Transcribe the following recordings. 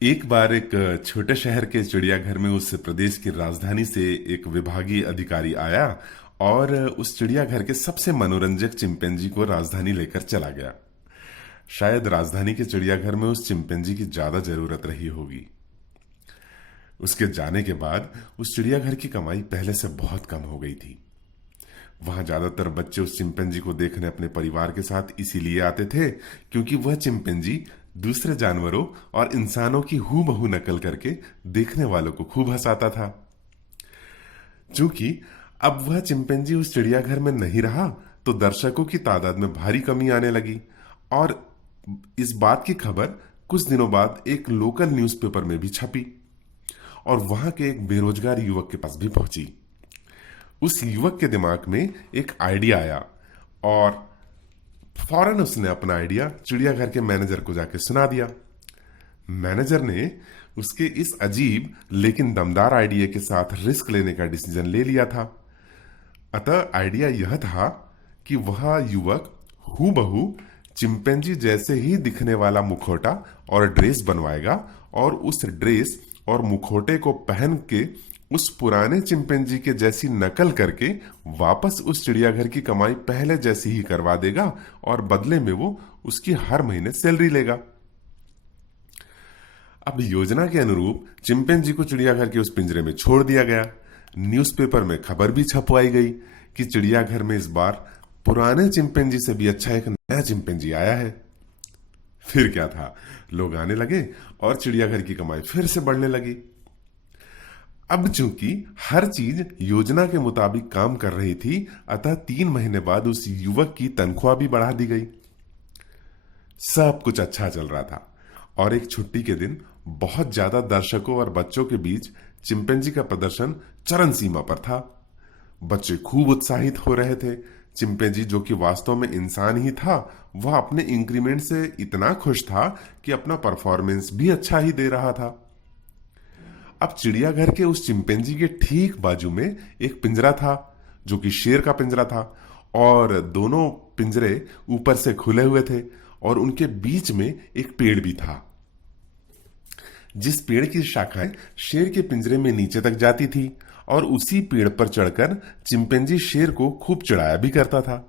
एक बार एक छोटे शहर के चिड़ियाघर में उस प्रदेश की राजधानी से एक विभागीय अधिकारी आया और उस चिड़ियाघर के सबसे मनोरंजक चिंपैंजी को राजधानी लेकर चला गया। शायद राजधानी के चिड़ियाघर में उस चिंपैंजी की ज्यादा जरूरत रही होगी। उसके जाने के बाद उस चिड़ियाघर की कमाई पहले से बहुत कम हो गई थी। वहां ज्यादातर बच्चे उस चिंपैंजी को देखने अपने परिवार के साथ इसीलिए आते थे क्योंकि वह चिंपैंजी दूसरे जानवरों और इंसानों की हूबहू नकल करके देखने वालों को खूब हंसाता था। चूंकि अब वह चिंपैंजी उस चिड़ियाघर में नहीं रहा, तो दर्शकों की तादाद में भारी कमी आने लगी और इस बात की खबर कुछ दिनों बाद एक लोकल न्यूज़पेपर में भी छपी और वहां के एक बेरोजगार युवक के पास भी पहुंची। उस युवक के दिमाग में एक आइडिया आया और फौरन उसने अपना आइडिया चिड़ियाघर के मैनेजर को जाके सुना दिया। मैनेजर ने उसके इस अजीब लेकिन दमदार आइडिया के साथ रिस्क लेने का डिसीजन ले लिया था। अतः आइडिया यह था कि वह युवक हूबहू चिंपैंजी जैसे ही दिखने वाला मुखौटा और ड्रेस बनवाएगा और उस ड्रेस और मुखौटे को पहन के उस पुराने चिंपैंजी के जैसी नकल करके वापस उस चिड़ियाघर की कमाई पहले जैसी ही करवा देगा और बदले में वो उसकी हर महीने सैलरी लेगा। अब योजना के अनुरूप चिंपैंजी को चिड़ियाघर के उस पिंजरे में छोड़ दिया गया। न्यूज़पेपर में खबर भी छपवाई गई कि चिड़ियाघर में इस बार पुराने चिंपैंजी से भी अच्छा एक नया चिंपैंजी आया है। फिर क्या था, लोग आने लगे और चिड़ियाघर की कमाई फिर से बढ़ने लगी। अब चूंकि हर चीज योजना के मुताबिक काम कर रही थी, अतः 3 महीने बाद उस युवक की तनख्वाह भी बढ़ा दी गई। सब कुछ अच्छा चल रहा था और एक छुट्टी के दिन बहुत ज्यादा दर्शकों और बच्चों के बीच चिंपैंजी का प्रदर्शन चरम सीमा पर था। बच्चे खूब उत्साहित हो रहे थे। चिंपैंजी, जो कि वास्तव में इंसान ही था, वह अपने इंक्रीमेंट से इतना खुश था कि अपना परफॉर्मेंस भी अच्छा ही दे रहा था। अब चिड़ियाघर के उस चिंपैंजी के ठीक बाजू में एक पिंजरा था जो कि शेर का पिंजरा था और दोनों पिंजरे ऊपर से खुले हुए थे और उनके बीच में एक पेड़ भी था, जिस पेड़ की शाखाएं शेर के पिंजरे में नीचे तक जाती थी और उसी पेड़ पर चढ़कर चिंपैंजी शेर को खूब चिढ़ाया भी करता था।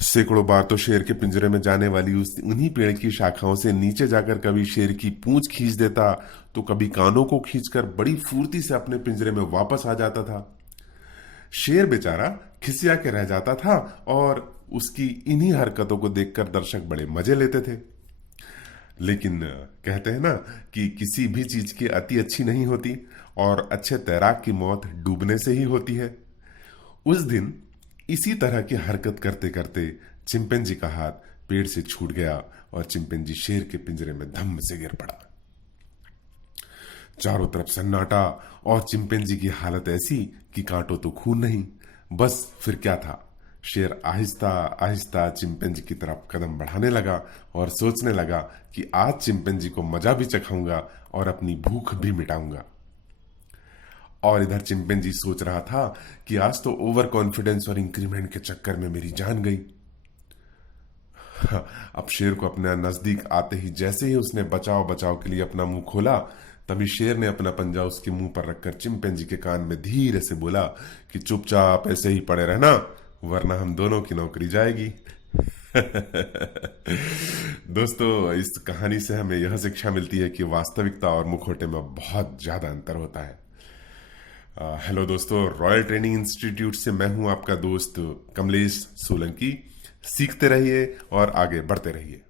सैकड़ों बार तो शेर के पिंजरे में जाने वाली उन्हीं पेड़ की शाखाओं से नीचे जाकर कभी शेर की पूंछ खींच देता, तो कभी कानों को खींचकर बड़ी फुर्ती से अपने पिंजरे में वापस आ जाता था। शेर बेचारा खिसिया के रह जाता था और उसकी इन्हीं हरकतों को देखकर दर्शक बड़े मजे लेते थे। लेकिन कहते हैं ना कि किसी भी चीज की अति अच्छी नहीं होती और अच्छे तैराक की मौत डूबने से ही होती है। उस दिन इसी तरह की हरकत करते करते चिंपैंजी का हाथ पेड़ से छूट गया और चिंपैंजी शेर के पिंजरे में धम्म से गिर पड़ा। चारों तरफ सन्नाटा और चिंपैंजी की हालत ऐसी कि कांटो तो खून नहीं। बस फिर क्या था, शेर आहिस्ता आहिस्ता चिंपैंजी की तरफ कदम बढ़ाने लगा और सोचने लगा कि आज चिंपैंजी को मजा भी चखाऊंगा और अपनी भूख भी मिटाऊंगा। और इधर चिंपैंजी सोच रहा था कि आज तो ओवर कॉन्फिडेंस और इंक्रीमेंट के चक्कर में मेरी जान गई। अब शेर को अपने नजदीक आते ही जैसे ही उसने बचाव बचाव के लिए अपना मुंह खोला, तभी शेर ने अपना पंजा उसके मुंह पर रखकर चिंपैंजी के कान में धीरे से बोला कि चुपचाप ऐसे ही पड़े रहना, वरना हम दोनों की नौकरी जाएगी। दोस्तों, इस कहानी से हमें यह शिक्षा मिलती है कि वास्तविकता और मुखौटे में बहुत ज्यादा अंतर होता है। हेलो दोस्तों, रॉयल ट्रेनिंग इंस्टीट्यूट से मैं हूं आपका दोस्त कमलेश सोलंकी। सीखते रहिए और आगे बढ़ते रहिए।